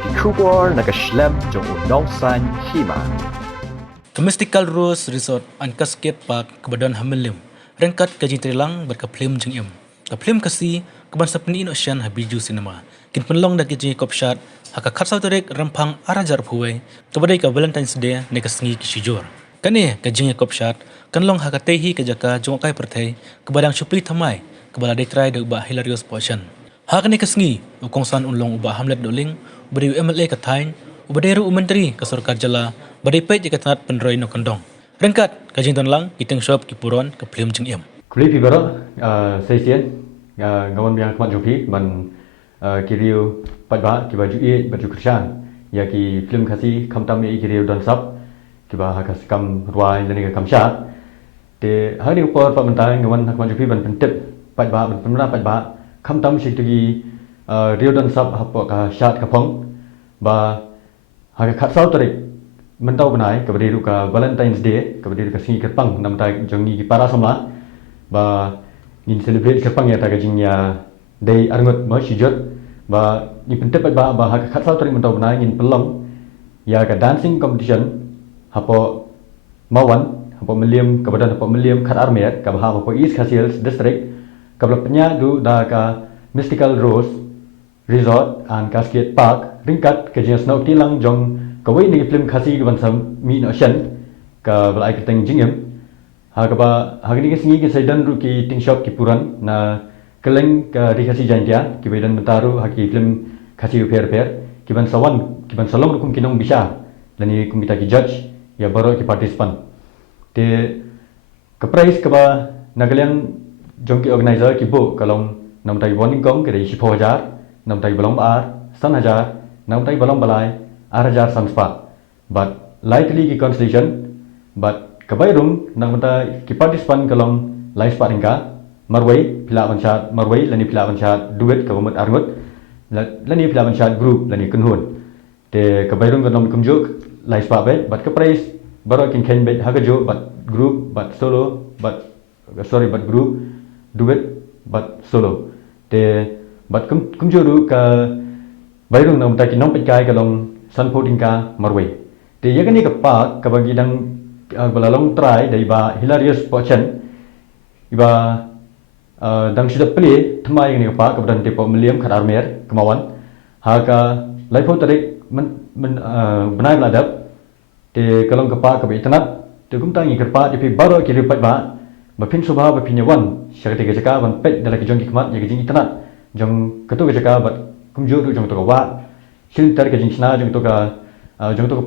ki kubor na kashlem jong unong san hima. Ke Mystical Rose Resort and Cascade Park kebadan Hamilim. Rengkat kaji trilang berkaplim jeng im. Kaplim kasi keban sapni Ocean Habiju Cinema. Kin penlong da kaji kopshat haka khatsau tarik rempang arajar phuwai kebadai ka Valentine's Day ne kasngi kisijor. Kane kaji kopshat kanlong haka tehi kajaka jongkai perthai kebadang supli thamai kebala dai try da uba hilarious portion. Haka ne kasngi ukongsan unlong uba Hamlet doling beri MLA katain ubaderu menteri ke Surkar Jala badai pej katat penroi no kondong. Rengkat kajing tonlang kiteng shop kipuron ke film jeng im. Kuli pi baro seisian ngawan biang kemat jopi man kiriu padba ki baju i baju krishan ya ki film khasi khamtam i kiriu don sap ki ba hakas kam ruai lani ka kamsha te hari upor pa mentai ngawan kemat jopi ban pentep padba ban pemna padba khamtam sik tugi riu don sap hapo ka shat ka phong ba haka khatsau tarik mentau benai ke beri ka Valentine's Day ke beri ka singi kerpang nam tai jongi ki para samla ba in celebrate kerpang ya ta gajingnya day arngot ma sijot ba ni pentep ba haka khatsau tarik mentau benai in pelong ya ka dancing competition hapo mawan hapo meliam ke badan hapo meliam khat armet ka ba hapo East Khasiels district ka penya du da ka Mystical Rose Resort and Cascade Park ringkat ke jenis snow tilang jong kawai ni film khasi ke bansam mi no shan ka balai ke teng jingem ha ka ba ha ni ke singi ke saidan ru ki ting shop ki puran na keleng ka ri khasi jantia ki bedan mentaru ha ki film khasi per ki ban sawan ki ban salong rukum kinong bisa lani kumita ki judge ya baro ki participant te ka prize ka ba nagaleng jong ki organizer ki bo kalong nam tai warning kong ke ri 10,000 nam tai balong bar 3,000 nam tai balong balai arajar samspa but likely ki constellation but kabayrung nang mata ki participant kalong live sparingka marway pila banchat marway lani pila banchat duet ka umat arngot lani pila banchat group lani kunhun te kabayrung kalong kumjuk live spa bet but ka price baro kin ken bet hagajo but group but solo but but group duet but solo te but kumjuru ka bayrung nang mata ki nong petkai kalong san podingka marway te yakan ni ka park ka bagi dang balalong try dai ba hilarious portion iba dang sudah play thmai ni ka park ka dan tipo meliam khadar mer kemawan ha ka laipo tarik men benai ladap te kalong ka park ka be tanat te kumtang ni ka park di baro ki ripat ba bapin subha bapin yawan syakati ka jaka ban pet dalaki jong ki kmat ya jing tanat jong ketu ka jaka bat kumjuru jong to ka wa filter ke jingsna jong to ka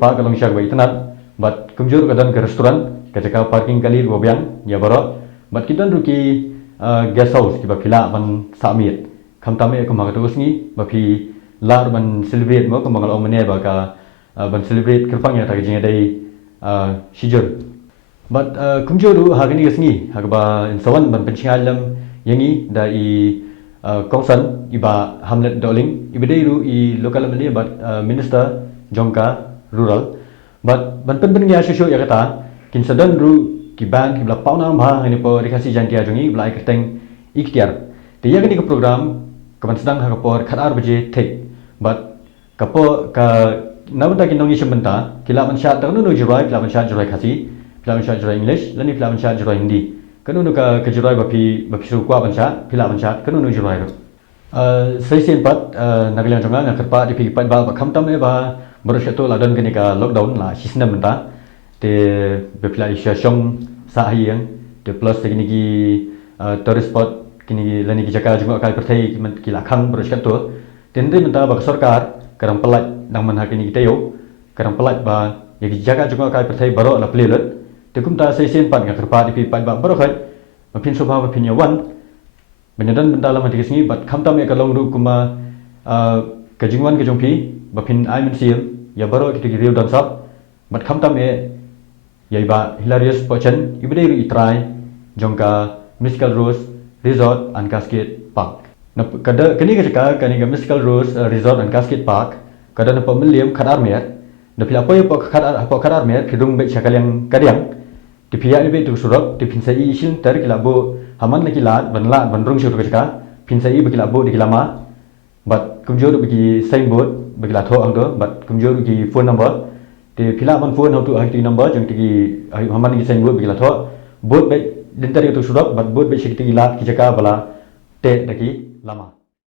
park kalong syak bai tanat but kumjur ka dan ke restoran ka jaka parking kali bobyang ya baro but kidan ruki guest house ki ba phila ban samit khamtame ko magato sngi ba phi lar ban celebrate mo ko mangal omne ba ka ban celebrate kerpang ya ta jinga dai sijur but kumjuru hagani sngi hagba insawan ban penchingalam yangi da i kongsan iba Hamlet Doling ibedeiru i local mali but minister jongka rural but ban pen ya shosho ya kata kin sadan ru ki ban ki bla pauna bha ni po rikasi jantia jongi bla ikateng ikhtiar te ya gani ka program kaban sedang ha kapor khatar baje thek but kapo ka nabta ki nongi shambanta kila man sha ta nu jurai kila man sha jurai khasi kila man sha jurai english lani kila man sha jurai hindi kanu ka jurai bapi su kwa bansha kila man sha kanu jurai ro seisen pat nagalang jonga na kerpa di pi pat ba khamtam e ba boroshato la don gani ka lockdown la sisna menta te bepla isha shong sa hiang te plus te gini ki tourist spot kini lani ki jaka junga kai perthai ki la khang boroshato tendre menta ba sarkar karang pelat nang man hakini kitayo karang pelat ba ya ki jaka junga kai perthai baro la plelet te kumta seisen pat nga kerpa di pi pat ba borokhat mapin sobha mapin yawan benyadan benda lama tigisngi bat khamtam e kalong ru kuma kajingwan ke jongpi bapin ai men siam ya baro kita riu dan sap bat khamtam e yaiba hilarious portion ibedei ru itrai jongka Mystical Rose Resort and Cascade Park na kada kani ka kani ga Mystical Rose Resort and Cascade Park kada na pemeliam khadar mer na pila apoy po khadar mer khidung be chakal yang kadiang di pihak ini tu surat di pinsai isil ter kilabo haman lagi lat banrung syur ka pinsa i bagi labo di kilama but kumjur bagi signboard bagi la tho ang do but kumjur ki phone number te phila man phone how to hai ti number jeng ti haman ki sen bagi la tho bot be dintar tu surat but bot be shikti la ki jaka bala te daki lama